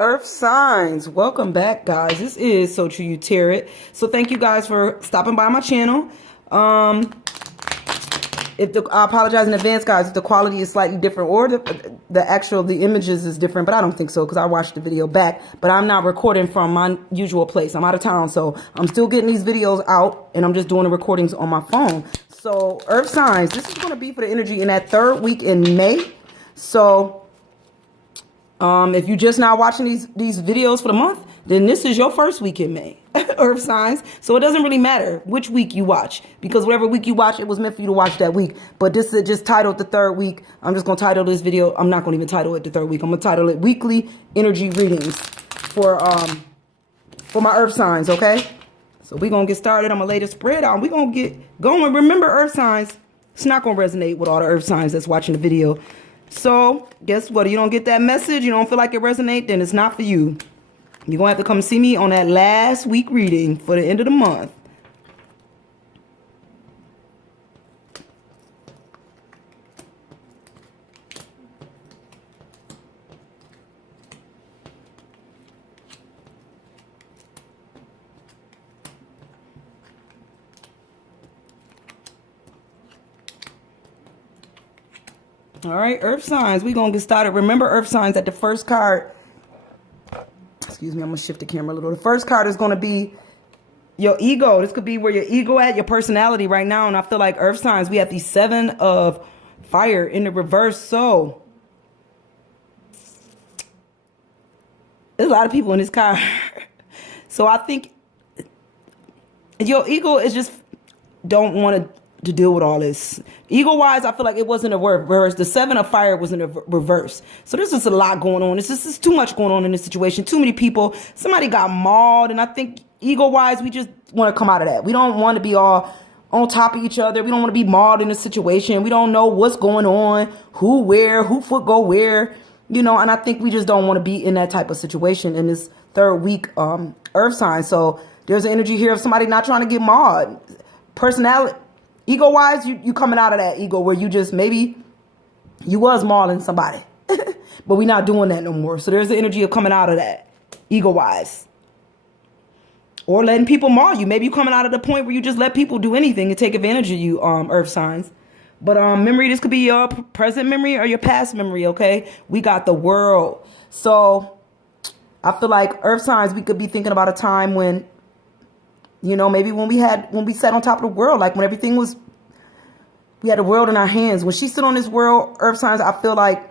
Earth signs, welcome back, guys. This is So True You Tarot. So thank you guys for stopping by my channel. I apologize in advance, guys, if the quality is slightly different or the images is different, but I don't think so because I watched the video back. But I'm not recording from my usual place. I'm out of town, so I'm still getting these videos out, and I'm just doing the recordings on my phone. So Earth signs, this is going to be for the energy in that third week in May. So if you're just now watching these videos for the month, then this is your first week in May. Earth signs. So it doesn't really matter which week you watch, because whatever week you watch, it was meant for you to watch that week. But this is just titled the third week. I'm just going to title this video. I'm not going to even title it the third week. I'm going to title it Weekly Energy Readings for my Earth signs, okay? So we're going to get started. I'm going to lay the spread out. We're going to get going. Remember, Earth signs, it's not going to resonate with all the Earth signs that's watching the video. So guess what? If you don't get that message, you don't feel like it resonates, then it's not for you. You're going to have to come see me on that last week reading for the end of the month. All right, Earth signs. We're going to get started. Remember, Earth signs, that the first card, excuse me, I'm going to shift the camera a little. The first card is going to be your ego. This could be where your ego at, your personality right now. And I feel like Earth signs, we have the 7 of fire in the reverse. So there's a lot of people in this card. So I think your ego is just don't want to deal with all this. Ego wise, I feel like it wasn't a reverse. The 7 of fire was in a reverse. So there's just a lot going on. It's just too much going on in this situation. Too many people. Somebody got mauled. And I think ego wise, we just want to come out of that. We don't want to be all on top of each other. We don't want to be mauled in a situation. We don't know what's going on, who, where, who foot go where, you know, and I think we just don't want to be in that type of situation in this third week, Earth sign. So there's an energy here of somebody not trying to get mauled. Personality, ego wise, you coming out of that ego where you just, maybe you was mauling somebody, but we're not doing that no more. So there's the energy of coming out of that ego wise, or letting people maul you. Maybe you coming out of the point where you just let people do anything and take advantage of you, Earth signs. But memory, this could be your present memory or your past memory. Okay, we got the World. So I feel like Earth signs, we could be thinking about a time when, you know, maybe when we sat on top of the world, like when everything was, we had the world in our hands. When she stood on this world, Earth signs, I feel like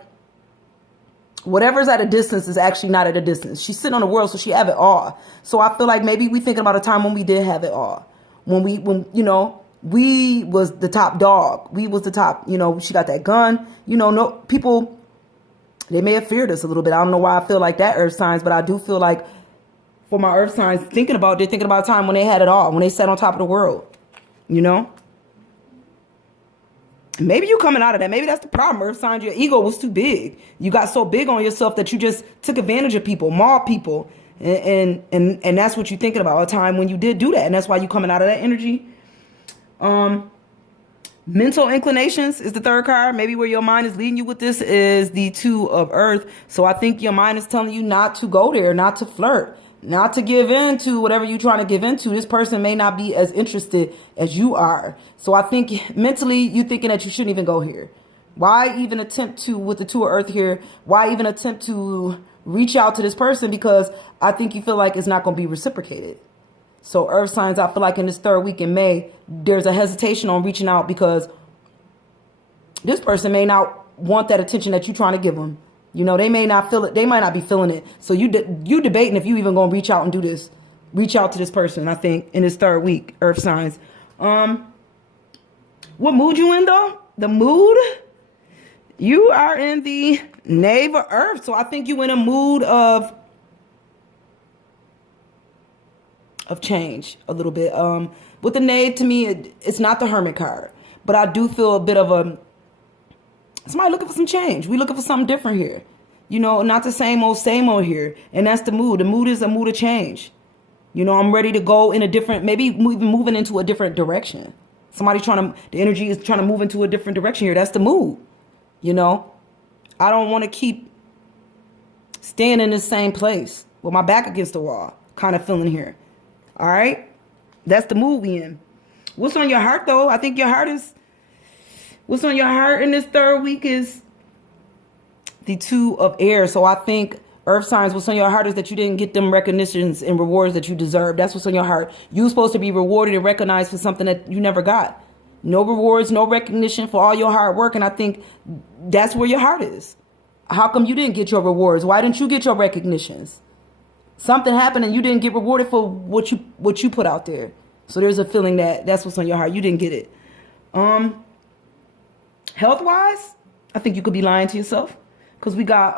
whatever's at a distance is actually not at a distance. She's sitting on the world, so she have it all. So I feel like maybe we thinking about a time when we did have it all. When you know, we was the top dog. We was the top, you know, she got that gun. You know, no people, they may have feared us a little bit. I don't know why I feel like that, Earth signs, but I do feel like for my Earth signs, they're thinking about a time when they had it all, when they sat on top of the world, you know? Maybe you coming out of that. Maybe that's the problem, Earth signs. Your ego was too big. You got so big on yourself that you just took advantage of people, mauled people. And that's what you're thinking about, a time when you did do that. And that's why you coming out of that energy. Mental inclinations is the third card. Maybe where your mind is leading you with this is the 2 of Earth. So I think your mind is telling you not to go there, not to flirt, not to give in to whatever you're trying to give into. This person may not be as interested as you are. So I think mentally you're thinking that you shouldn't even go here. Why even attempt to, with the 2 of Earth here, why even attempt to reach out to this person? Because I think you feel like it's not going to be reciprocated. So Earth signs, I feel like in this third week in May, there's a hesitation on reaching out because this person may not want that attention that you're trying to give them. You know, they may not feel it. They might not be feeling it. So you debating if you even going to reach out and do this. Reach out to this person, I think, in this third week, Earth signs. What mood you in, though? The mood? You are in the Knave of Earth. So I think you in a mood of change a little bit. With the Knave, to me, it's not the Hermit card. But I do feel a bit of a... Somebody looking for some change. We looking for something different here. You know, not the same old here. And that's the mood. The mood is a mood of change. You know, I'm ready to go in a different, maybe even moving into a different direction. Somebody the energy is trying to move into a different direction here. That's the mood. You know, I don't want to keep staying in the same place with my back against the wall, kind of feeling here. All right? That's the mood we in. What's on your heart, though? I think your heart is... What's on your heart in this third week is the Two of Air. So I think, Earth signs, what's on your heart is that you didn't get them recognitions and rewards that you deserve. That's what's on your heart. You were supposed to be rewarded and recognized for something that you never got. No rewards, no recognition for all your hard work. And I think that's where your heart is. How come you didn't get your rewards? Why didn't you get your recognitions? Something happened and you didn't get rewarded for what you put out there. So there's a feeling that that's what's on your heart. You didn't get it. Health-wise, I think you could be lying to yourself because we got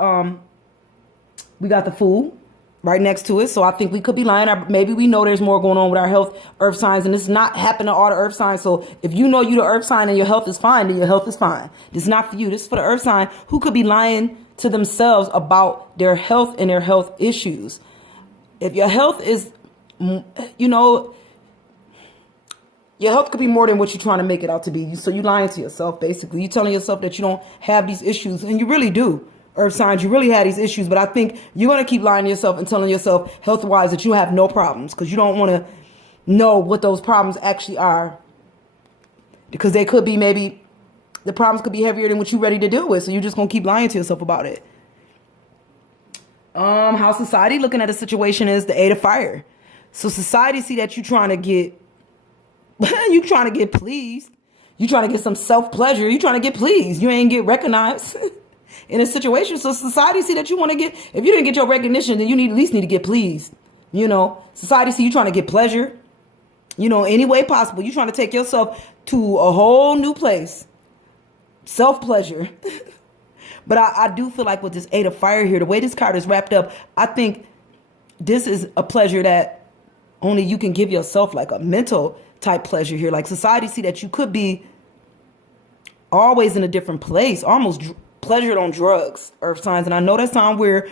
the Fool right next to it. So I think we could be lying. Maybe we know there's more going on with our health, earth signs, and it's not happening to all the earth signs. So if you know you the earth sign and your health is fine, then your health is fine. This is not for you. This is for the earth sign who could be lying to themselves about their health and their health issues. If your health is, your health could be more than what you're trying to make it out to be. So you lying to yourself, basically. You're telling yourself that you don't have these issues, and you really do. Earth signs, you really had these issues, but I think you're going to keep lying to yourself and telling yourself health-wise that you have no problems because you don't want to know what those problems actually are because they could be maybe the problems could be heavier than what you're ready to deal with. So you're just going to keep lying to yourself about it. How society looking at a situation is the Eight of Fire. So society see that you trying to get pleased. You trying to get some self-pleasure. You trying to get pleased. You ain't get recognized in a situation. So society see that you want to get, if you didn't get your recognition, then you at least need to get pleased. Society see you trying to get pleasure, any way possible. You trying to take yourself to a whole new place. Self-pleasure. But I do feel like with this Eight of Fire here, the way this card is wrapped up, I think this is a pleasure that only you can give yourself, like a mental type pleasure here. Like society see that you could be always in a different place, almost pleasured on drugs, earth signs. And I know that sounds weird,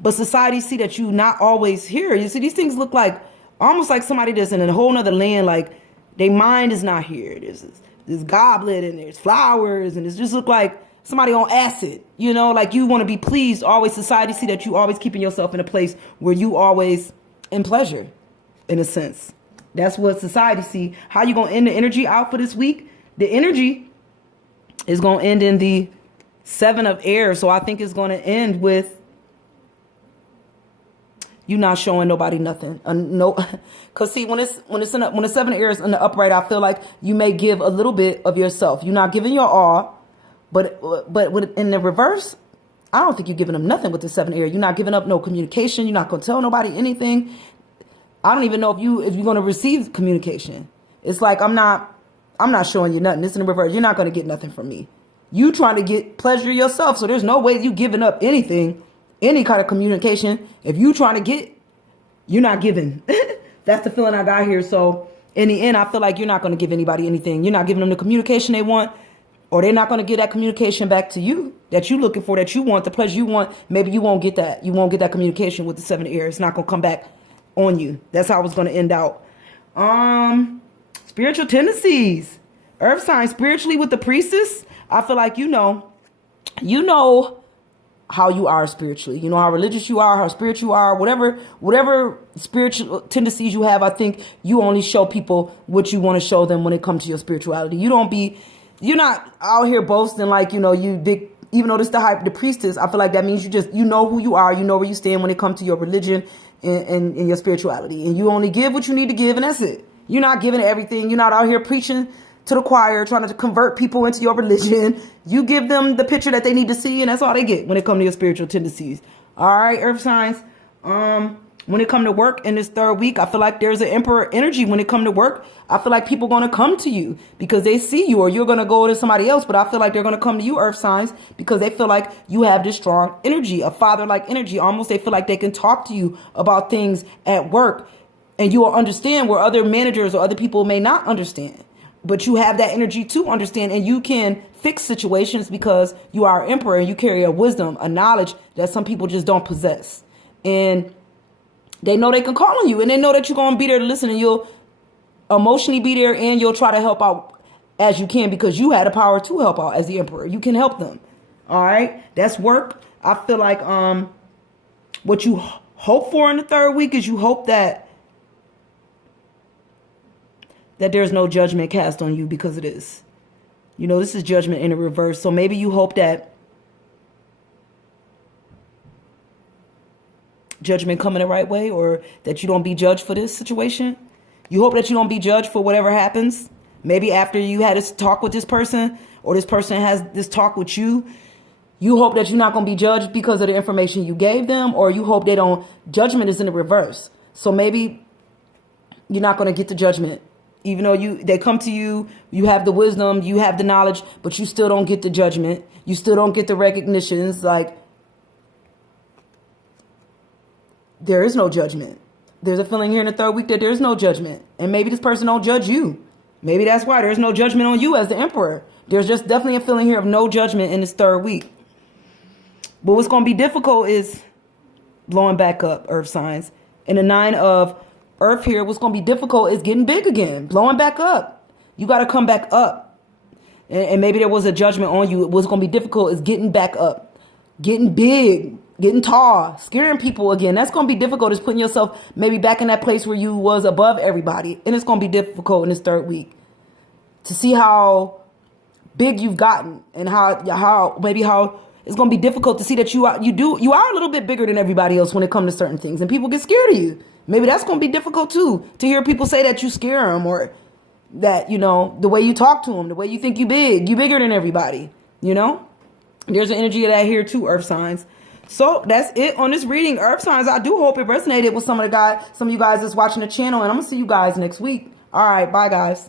but society see that you not always here. You see, these things look like almost like somebody that's in a whole nother land. Like their mind is not here. There's this goblet and there's flowers and it just look like somebody on acid, like you want to be pleased. Always society see that you always keeping yourself in a place where you always in pleasure, in a sense. That's what society see. How you going to end the energy out for this week? The energy is going to end in the Seven of Air. So I think it's going to end with you not showing nobody nothing. Because see, when the Seven of Air is in the upright, I feel like you may give a little bit of yourself. You're not giving your all. But in the reverse, I don't think you're giving them nothing with the Seven of Air. You're not giving up no communication. You're not going to tell nobody anything. I don't even know if you're going to receive communication. It's like I'm not showing you nothing. It's in the reverse. You're not going to get nothing from me. You trying to get pleasure yourself. So there's no way you giving up anything, any kind of communication. If you trying to get, you're not giving. That's the feeling I got here. So in the end, I feel like you're not going to give anybody anything. You're not giving them the communication they want. Or they're not going to get that communication back to you that you're looking for, that you want, the pleasure you want. Maybe you won't get that. You won't get that communication with the Seven of Air. It's not going to come back on you. That's how it's going to end out. Spiritual tendencies. Earth sign spiritually with the Priestess. I feel like you know how you are spiritually. You know how religious you are, how spiritual you are, whatever spiritual tendencies you have. I think you only show people what you want to show them when it comes to your spirituality. You're not out here boasting like, you big, even though this the Priestess, I feel like that means you know who you are. You know where you stand when it comes to your religion and your spirituality. And you only give what you need to give, and that's it. You're not giving everything. You're not out here preaching to the choir, trying to convert people into your religion. You give them the picture that they need to see, and that's all they get when it comes to your spiritual tendencies. All right, earth signs. When it comes to work in this third week, I feel like there's an Emperor energy. When it comes to work, I feel like people are going to come to you because they see you, or you're going to go to somebody else. But I feel like they're going to come to you, earth signs, because they feel like you have this strong energy, a father-like energy. Almost they feel like they can talk to you about things at work, and you will understand where other managers or other people may not understand. But you have that energy to understand, and you can fix situations because you are an emperor and you carry a wisdom, a knowledge that some people just don't possess. And they know they can call on you, and they know that you're going to be there to listen, and you'll emotionally be there, and you'll try to help out as you can because you had the power to help out as the emperor. You can help them. All right. That's work. I feel like What you hope for in the third week is you hope that there's no judgment cast on you, because it is. You know, this is judgment in a reverse. So maybe you hope that judgment come in the right way, or that you don't be judged for this situation. You hope that you don't be judged for whatever happens. Maybe after you had this talk with this person, or this person has this talk with you, you hope that you're not going to be judged because of the information you gave them, or you hope judgment is in the reverse. So maybe you're not going to get the judgment. Even though they come to you, you have the wisdom, you have the knowledge, but you still don't get the judgment. You still don't get the recognitions. Like, there is no judgment. There's a feeling here in the third week that there's no judgment. And maybe this person don't judge you. Maybe that's why there's no judgment on you as the emperor. There's just definitely a feeling here of no judgment in this third week. But what's going to be difficult is blowing back up, earth signs. In the 9 of earth here, what's going to be difficult is getting big again, blowing back up. You got to come back up. And maybe there was a judgment on you. What's going to be difficult is getting back up, getting big, getting tall, scaring people again. That's going to be difficult, is putting yourself maybe back in that place where you was above everybody. And it's going to be difficult in this third week to see how big you've gotten, and how it's going to be difficult to see that you are a little bit bigger than everybody else when it comes to certain things, and people get scared of you. Maybe that's going to be difficult too, to hear people say that you scare them, or that, you know, the way you talk to them, the way you think you bigger than everybody, you know. There's an energy of that here too, earth signs. So that's it on this reading, earth signs. I do hope it resonated with some of you guys that's watching the channel, and I'm gonna see you guys next week. All right, bye guys.